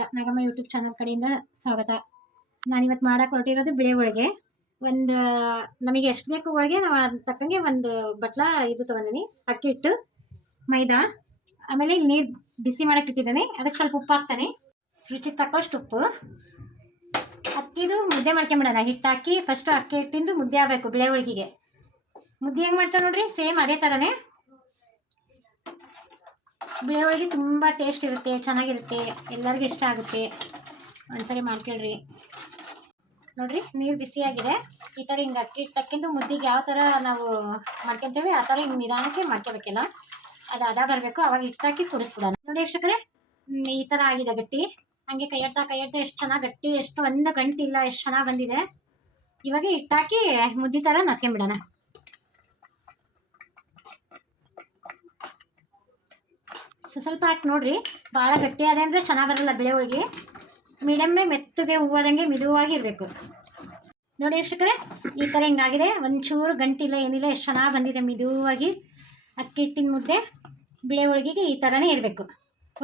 ನಮಸ್ಕಾರ. Nagamma YouTube channel ಕಡೆಯಿಂದ ಸ್ವಾಗತ. ನಾನಿವತ್ತು ಮಾಡಕ್ಕೆ ಹೊರಟಿರೋದು ಬಿಳಿ ಹೋಳಿಗೆ. ಒಂದು ನಮಗೆ ಎಷ್ಟು ಬೇಕು ಹೋಳಿಗೆ ನಾವು ಅದಕ್ಕೆ ತಕ್ಕಂಗೆ ಒಂದು ಬಟ್ಲ ಇದು ತೊಗೊಂಡಿನಿ. ಅಕ್ಕಿ ಹಿಟ್ಟು, ಮೈದಾ, ಆಮೇಲೆ ನೀರು ಬಿಸಿ ಮಾಡಕ್ಕೆ ಇಟ್ಟಿದ್ದಾನೆ. ಅದಕ್ಕೆ ಸ್ವಲ್ಪ ಉಪ್ಪು ಹಾಕ್ತಾನೆ, ರುಚಿಗೆ ತಕ್ಕಷ್ಟು ಉಪ್ಪು. ಅಕ್ಕಿದು ಮುದ್ದೆ ಮಾಡ್ಕೊಂಬಿಡೋಣ. ಹಿಟ್ಟು ಹಾಕಿ ಫಸ್ಟು ಅಕ್ಕಿ ಹಿಟ್ಟಿಂದು ಮುದ್ದೆ ಆಗಬೇಕು ಬಿಳಿ ಹೋಳಿಗೆಗೆ. ಮುದ್ದೆ ಹೆಂಗೆ ಮಾಡ್ತಾರೆ ನೋಡ್ರಿ, ಸೇಮ್ ಅದೇ ಥರನೇ. ಬಿಳಿ ಹೋಳಿಗೆ ತುಂಬ ಟೇಸ್ಟ್ ಇರುತ್ತೆ, ಚೆನ್ನಾಗಿರುತ್ತೆ, ಎಲ್ಲರಿಗೂ ಇಷ್ಟ ಆಗುತ್ತೆ. ಒಂದ್ಸರಿ ಮಾಡ್ಕೊಳ್ರಿ. ನೋಡಿರಿ, ನೀರು ಬಿಸಿಯಾಗಿದೆ. ಈ ಥರ ಹಿಂಗೆ ಅಕ್ಕಿ ಹಿಟ್ಟು ಮುದ್ದಿಗೆ ಯಾವ ಥರ ನಾವು ಮಾಡ್ಕೊತೀವಿ ಆ ಥರ ಹಿಂಗೆ ನಿಧಾನಕ್ಕೆ ಮಾಡ್ಕೋಬೇಕಿಲ್ಲ. ಅದು ಅದ ಬರಬೇಕು. ಅವಾಗ ಹಿಟ್ಟಾಕಿ ಕುಡಿಸ್ಬಿಡೋಣ. ನೋಡಿ ವೀಕ್ಷಕರೇ, ಈ ಥರ ಆಗಿದೆ ಗಟ್ಟಿ. ಹಾಗೆ ಕೈ ಆಡ್ತಾ ಎಷ್ಟು ಚೆನ್ನಾಗಿ ಗಟ್ಟಿ, ಎಷ್ಟು ಒಂದು ಗಂಟೆ ಇಲ್ಲ, ಎಷ್ಟು ಚೆನ್ನಾಗಿ ಬಂದಿದೆ. ಇವಾಗ ಹಿಟ್ಟಾಕಿ ಮುದ್ದೆ ಥರ ನತ್ಕೊಂಬಿಡೋಣ. ಸ್ವಲ್ಪ ಹಾಕಿ ನೋಡಿರಿ, ಭಾಳ ಗಟ್ಟಿ ಅದೇ ಅಂದರೆ ಚೆನ್ನಾಗಿ ಬರಲ್ಲ ಬಿಳಿ ಹೋಳಿಗೆ. ಮೀಡಿಯಮ್ಮೇ ಮೆತ್ತಗೆ ಹೂವಾದಂಗೆ ಮಿದುವಾಗಿ ಇರಬೇಕು. ನೋಡಿ ವೀಕ್ಷಕರೇ, ಈ ಥರ ಹಿಂಗಾಗಿದೆ. ಒಂಚೂರು ಗಂಟಿಲ್ಲ ಏನಿಲ್ಲ, ಎಷ್ಟು ಚೆನ್ನಾಗಿ ಬಂದಿದೆ ಮಿದುವಾಗಿ. ಅಕ್ಕಿ ಹಿಟ್ಟಿನ ಮುದ್ದೆ ಬಿಳಿ ಹೋಳಿಗೆಗೆ ಈ ಥರನೇ ಇರಬೇಕು.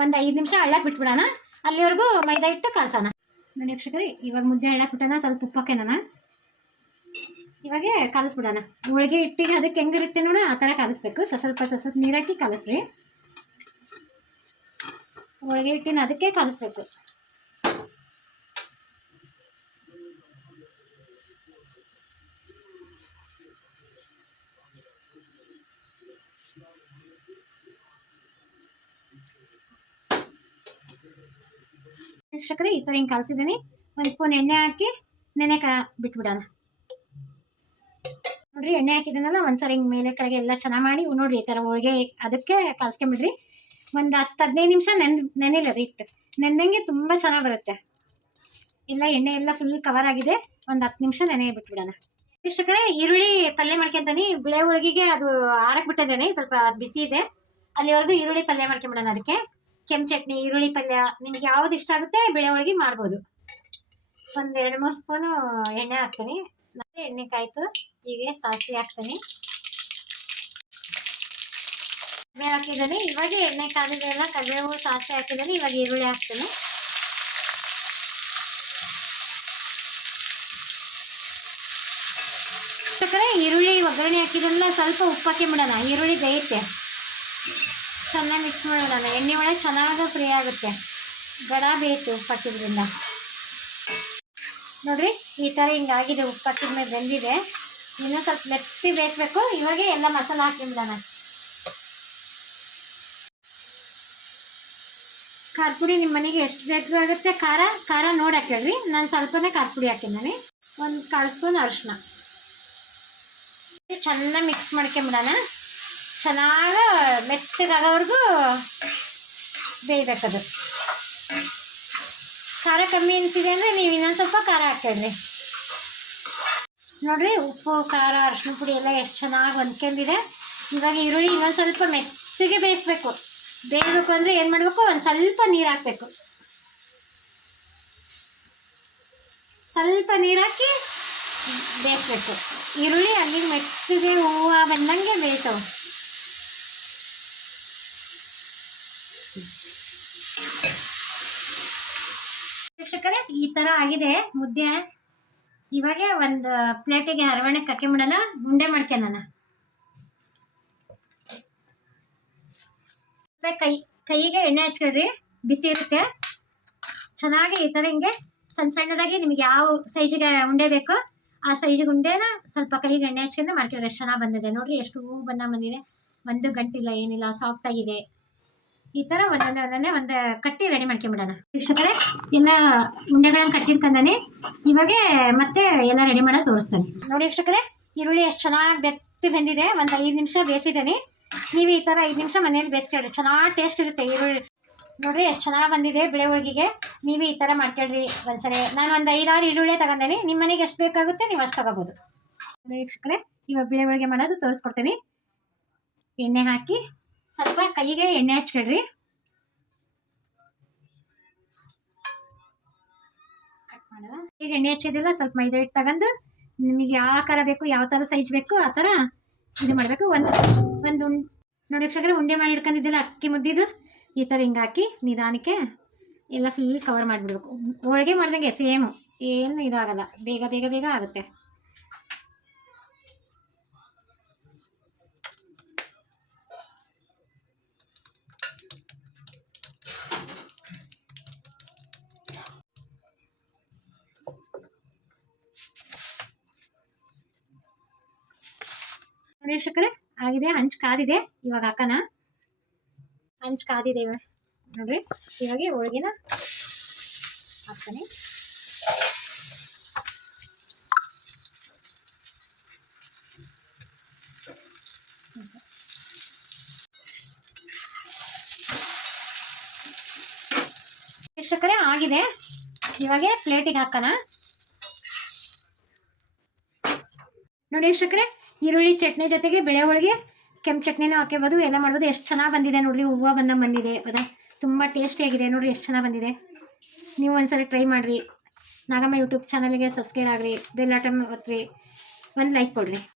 ಒಂದು 5 ನಿಮಿಷ ಹಳ್ಳಕ್ಕೆ ಬಿಟ್ಬಿಡೋಣ. ಅಲ್ಲಿವರೆಗೂ ಮೈದಾ ಹಿಟ್ಟು ಕಲಸೋಣ. ನೋಡಿ ವೀಕ್ಷಕರೇ, ಇವಾಗ ಮುದ್ದೆ ಹಳ್ಳಕ್ಕೆ ಬಿಟ್ಟೋಣ. ಸ್ವಲ್ಪ ಉಪ್ಪಕ್ಕೆನ ಇವಾಗ ಕಲಿಸ್ಬಿಡೋಣ. ಹೋಳಿಗೆ ಹಿಟ್ಟಿಗೆ ಅದಕ್ಕೆ ಹೆಂಗಿರುತ್ತೆ ನೋಡು ಆ ಥರ ಕಲಿಸ್ಬೇಕು. ಸ್ವಲ್ಪ ನೀರಾಕಿ ಕಲಿಸ್ರಿ. ಹೋಳಿಗೆ ಹಿಟ್ಟಿನ ಅದಕ್ಕೆ ಕಲಿಸ್ಬೇಕು. ವೀಕ್ಷಕರೇ, ಈ ಥರ ಹಿಂಗೆ ಕಲಿಸಿದ್ದೀನಿ. ಒಂದು ಸ್ಪೂನ್ ಎಣ್ಣೆ ಹಾಕಿ ನೆನೆಕ ಬಿಟ್ಬಿಡೋಣ. ನೋಡ್ರಿ, ಎಣ್ಣೆ ಹಾಕಿದ್ದೀನಲ್ಲ, ಒಂದ್ಸರಿ ಹಿಂಗೆ ಮೇಲೆ ಕೆಳಗೆ ಎಲ್ಲ ಚೆನ್ನಾಗಿ ಮಾಡಿ ನೋಡ್ರಿ. ಈ ಥರ ಹೋಳಿಗೆ ಅದಕ್ಕೆ ಕಲಿಸ್ಕೊಂಬಿಡ್ರಿ. ಒಂದು 10-15 ನಿಮಿಷ ನೆನೆಲ್ಲ ಅದು ಹಿಟ್ಟು. ನೆನೆದಂಗೆ ತುಂಬ ಚೆನ್ನಾಗಿ ಬರುತ್ತೆ. ಎಲ್ಲ ಎಣ್ಣೆ ಎಲ್ಲ ಫುಲ್ ಕವರ್ ಆಗಿದೆ. ಒಂದು 10 ನಿಮಿಷ ನೆನೆ ಬಿಟ್ಬಿಡೋಣ. ವೀಕ್ಷಕರೇ, ಈರುಳ್ಳಿ ಪಲ್ಯ ಮಾಡ್ಕೊಂತಾನೆ. ಬಿಳಿ ಹೋಳಿಗೆಗೆ ಅದು ಆರಕ್ಕೆ ಬಿಟ್ಟಿದ್ದೇನೆ, ಸ್ವಲ್ಪ ಬಿಸಿ ಇದೆ. ಅಲ್ಲಿವರೆಗೂ ಈರುಳ್ಳಿ ಪಲ್ಯ ಮಾಡ್ಕೊಂಬಿಡೋಣ. ಅದಕ್ಕೆ ಕೆಂಪು ಚಟ್ನಿ, ಈರುಳ್ಳಿ ಪಲ್ಯ, ನಿಮ್ಗೆ ಯಾವ್ದು ಇಷ್ಟ ಆಗುತ್ತೆ ಬಿಳಿ ಹೋಳಿಗೆ ಮಾಡ್ಬೋದು. ಒಂದು 2-3 ಸ್ಪೂನು ಎಣ್ಣೆ ಹಾಕ್ತೀನಿ. ಎಣ್ಣೆ ಕಾಯ್ತು. ಹೀಗೆ ಸಾಸಿವೆ ಹಾಕ್ತೀನಿ, ಹಾಕಿದ್ದೀನಿ. ಇವಾಗ ಎಣ್ಣೆ ಕಾದಿದೆಲ್ಲ, ಕರಿಬೇವು, ಸಾಸಿವೆ ಹಾಕಿದ್ದೀನಿ. ಇವಾಗ ಈರುಳ್ಳಿ ಹಾಕ್ತೀನಿ. ಈರುಳ್ಳಿ ಒಗ್ಗರಣೆ ಹಾಕಿದ್ರಲ್ಲ, ಸ್ವಲ್ಪ ಉಪ್ಪು ಹಾಕಿಬಿಡೋಣ. ಈರುಳ್ಳಿ ಬೇಯುತ್ತೆ, ಚೆನ್ನಾಗಿ ಮಿಕ್ಸ್ ಮಾಡಿಬಿಡೋಣ. ಎಣ್ಣೆ ಒಳಗೆ ಚೆನ್ನಾಗಿ ಫ್ರೈ ಆಗುತ್ತೆ. ಗಡ ಬೇಯಿತು ಉಪ್ಪು ಹಾಕಿದ್ರಿಂದ. ನೋಡ್ರಿ, ಈ ಥರ ಹಿಂಗಾಗಿದೆ. ಉಪ್ಪು ಹಾಕಿದ ಮೇಲೆ ಬೆಂದಿದೆ. ಇನ್ನೂ ಸ್ವಲ್ಪ ಮೆತ್ತಿ ಬೇಯಿಸ್ಬೇಕು. ಇವಾಗ ಎಲ್ಲ ಮಸಾಲೆ ಹಾಕಿಬಿಡೋಣ. ಖಾರ ಪುಡಿ ನಿಮ್ಮ ಮನೆಗೆ ಎಷ್ಟು ಬೇಕಾಗುತ್ತೆ ಖಾರ ನೋಡಿ ಹಾಕಿಡ್ರಿ. ನಾನು ಸ್ವಲ್ಪನೇ ಖಾರ ಪುಡಿ ಹಾಕಿದ್ದೀನಿ. ಒಂದು 1/4 ಸ್ಪೂನ್ ಅರಿಶಿನ. ಚೆನ್ನಾಗಿ ಮಿಕ್ಸ್ ಮಾಡ್ಕೊಂಬಿಡೋಣ. ಚೆನ್ನಾಗಿ ಮೆತ್ತಗಾಗೋವರೆಗೂ ಬೇಯಬೇಕದು. ಖಾರ ಕಮ್ಮಿ ಅನಿಸಿದೆ ಅಂದರೆ ನೀವು ಇನ್ನೊಂದು ಸ್ವಲ್ಪ ಖಾರ ಹಾಕಿಡ್ರಿ. ನೋಡಿರಿ, ಉಪ್ಪು, ಖಾರ, ಅರಿಶಿನ ಪುಡಿ ಎಲ್ಲ ಎಷ್ಟು ಚೆನ್ನಾಗಿ ಹೊಂದ್ಕೊಂಡಿದೆ. ಇವಾಗ ಈರುಳ್ಳಿ ಇನ್ನೊಂದು ಸ್ವಲ್ಪ ಮೆತ್ತಗೆ ಬೇಯಿಸ್ಬೇಕು. ಬೇಯಬೇಕು ಅಂದರೆ ಏನು ಮಾಡಬೇಕು, ಒಂದು ಸ್ವಲ್ಪ ನೀರು ಹಾಕಬೇಕು. ಸ್ವಲ್ಪ ನೀರು ಹಾಕಿ ಬೇಯಿಸ್ಬೇಕು. ಈರುಳ್ಳಿ ಅಲ್ಲಿಗೆ ಮೆತ್ತಗೆ ಹೂವು ಬಂದಂಗೆ ಬೇಯ್ತವೆ. ವೀಕ್ಷಕರೇ, ಈ ಥರ ಆಗಿದೆ ಮುದ್ದೆ. ಇವಾಗ ಒಂದು ಪ್ಲೇಟಿಗೆ ಹರವಣಕ್ಕೆ ಹಾಕಿಬಿಡೋಣ. ಉಂಡೆ ಮಾಡ್ಕೊಳ್ಳೋಣ. ಕೈಗೆ ಎಣ್ಣೆ ಹಚ್ಕೊಳ್ರಿ, ಬಿಸಿ ಇರುತ್ತೆ. ಚೆನ್ನಾಗಿ ಈ ಥರ ಹಿಂಗೆ ಸಣ್ಣದಾಗಿ ನಿಮಗೆ ಯಾವ ಸೈಜಿಗೆ ಉಂಡೆ ಬೇಕೋ ಆ ಸೈಜಿಗೆ ಉಂಡೆನ ಸ್ವಲ್ಪ ಕೈಗೆ ಎಣ್ಣೆ ಹಚ್ಕೊಂಡು ಮಾಡ್ಕೊಳ್ರಿ. ಎಷ್ಟು ಚೆನ್ನಾಗಿ ಬಂದಿದೆ ನೋಡಿರಿ, ಎಷ್ಟು ಹೂವು ಬಂದಿದೆ. ಒಂದು ಗಂಟಿಲ್ಲ ಏನಿಲ್ಲ, ಸಾಫ್ಟ್ ಆಗಿದೆ. ಈ ಥರ ಒಂದೊಂದೇ ಒಂದು ಕಟ್ಟಿ ರೆಡಿ ಮಾಡ್ಕೊಂಬಿಡೋಣ. ವೀಕ್ಷಕರೇ, ಎಲ್ಲ ಉಂಡೆಗಳನ್ನು ಕಟ್ಟಿಟ್ಕೊಂಡಾನೆ. ಇವಾಗ ಮತ್ತೆ ಎಲ್ಲ ರೆಡಿ ಮಾಡೋದು ತೋರಿಸ್ತಾನೆ. ನೋಡಿ ವೀಕ್ಷಕರೇ, ಈರುಳ್ಳಿ ಎಷ್ಟು ಚೆನ್ನಾಗಿ ಬೆತ್ತಿ ಬಂದಿದೆ. ಒಂದು 5 ನಿಮಿಷ ಬೇಯಿಸಿದ್ದೇನೆ. ನೀವು ಈ ಥರ 5 ನಿಮಿಷ ಮನೇಲಿ ಬೇಯಿಸ್ಕೊಳ್ರಿ, ಚೆನ್ನಾಗಿ ಟೇಸ್ಟ್ ಇರುತ್ತೆ ಈರುಳ್ಳಿ. ನೋಡಿರಿ, ಎಷ್ಟು ಚೆನ್ನಾಗಿ ಬಂದಿದೆ ಬಿಳಿ ಹೋಳಿಗೆಗೆ. ನೀವು ಈ ಥರ ಮಾಡ್ಕೊಳ್ರಿ ಒಂದ್ಸರಿ. ನಾನು ಒಂದು 5-6 ಈರುಳ್ಳಿ ತಗೊಂಡೇನೆ. ನಿಮ್ಮ ಮನೆಗೆ ಎಷ್ಟು ಬೇಕಾಗುತ್ತೆ ನೀವು ಅಷ್ಟು ತಗೋಬೋದು. ವೀಕ್ಷಕರೇ, ಇವಾಗ ಬಿಳಿ ಹೋಳಿಗೆ ಮಾಡೋದು ತೋರಿಸ್ಕೊಡ್ತೀನಿ. ಎಣ್ಣೆ ಹಾಕಿ ಸ್ವಲ್ಪ ಕೈಗೆ ಎಣ್ಣೆ ಹಚ್ಕೊಳ್ರಿ. ಈಗ ಎಣ್ಣೆ ಹಚ್ಚಿದಿಲ್ಲ, ಸ್ವಲ್ಪ ಮೈದಾ ಹಿಟ್ಟು ತಗೊಂಡು ನಿಮಗೆ ಯಾವ ಆಕಾರ ಬೇಕು, ಯಾವ ಥರ ಸೈಜ್ ಬೇಕು ಆ ಥರ ಇದು ಮಾಡಬೇಕು. ಒಂದು ನೋಡಿ ವೀಕ್ಷಕರೇ, ಉಂಡೆ ಮಾಡಿ ಇಟ್ಕೊಂಡಿದ್ದಿಲ್ಲ ಅಕ್ಕಿ ಮುದ್ದಿದ್ದು, ಈ ಥರ ಹಿಂಗೆ ಹಾಕಿ ನಿಧಾನಕ್ಕೆ ಎಲ್ಲ ಫುಲ್ ಕವರ್ ಮಾಡಿಬಿಡ್ಬೇಕು. ಹೋಳಿಗೆ ಮಾಡ್ದಂಗೆ ಸೇಮು, ಏನು ಇದಾಗಲ್ಲ, ಬೇಗ ಬೇಗ ಬೇಗ ಆಗುತ್ತೆ. ವೀಕ್ಷಕರೇ ಆಗಿದೆ, ಹಂಚು ಕಾದಿದೆ. ಇವಾಗ ಹಾಕೋಣ. ಹಂಚು ಕಾದಿದೆ ನೋಡ್ರಿ. ಇವಾಗ ಹೋಳಿಗೆನ ಹಾಕ್ತಾನೆ. ವೀಕ್ಷಕರೇ ಆಗಿದೆ, ಇವಾಗ ಪ್ಲೇಟಿಗೆ ಹಾಕೋಣ. ನೋಡಿ ವೀಕ್ಷಕರೇ, ಈರುಳ್ಳಿ ಚಟ್ನಿ ಜೊತೆಗೆ ಬೆಳೆ ಹೋಳಿಗೆ ಕೆಂಪು ಚಟ್ನಿನೂ ಹಾಕ್ಬೋದು, ಎಲ್ಲ ಮಾಡ್ಬೋದು. ಎಷ್ಟು ಚೆನ್ನಾಗಿ ಬಂದಿದೆ ನೋಡ್ರಿ, ಹೂವು ಬಂದಿದೆ. ಹೌದಾ, ತುಂಬ ಟೇಸ್ಟಿಯಾಗಿದೆ ನೋಡ್ರಿ, ಎಷ್ಟು ಚೆನ್ನಾಗಿ ಬಂದಿದೆ. ನೀವು ಒಂದ್ಸರಿ ಟ್ರೈ ಮಾಡಿರಿ. ನಾಗಮ್ಮ ಯೂಟ್ಯೂಬ್ ಚಾನಲ್ಗೆ ಸಬ್ಸ್ಕ್ರೈಬ್ ಆಗಿರಿ, ಬೆಲ್ ಬಟನ್ ಒತ್ತಿರಿ, ಒಂದು ಲೈಕ್ ಕೊಡಿರಿ.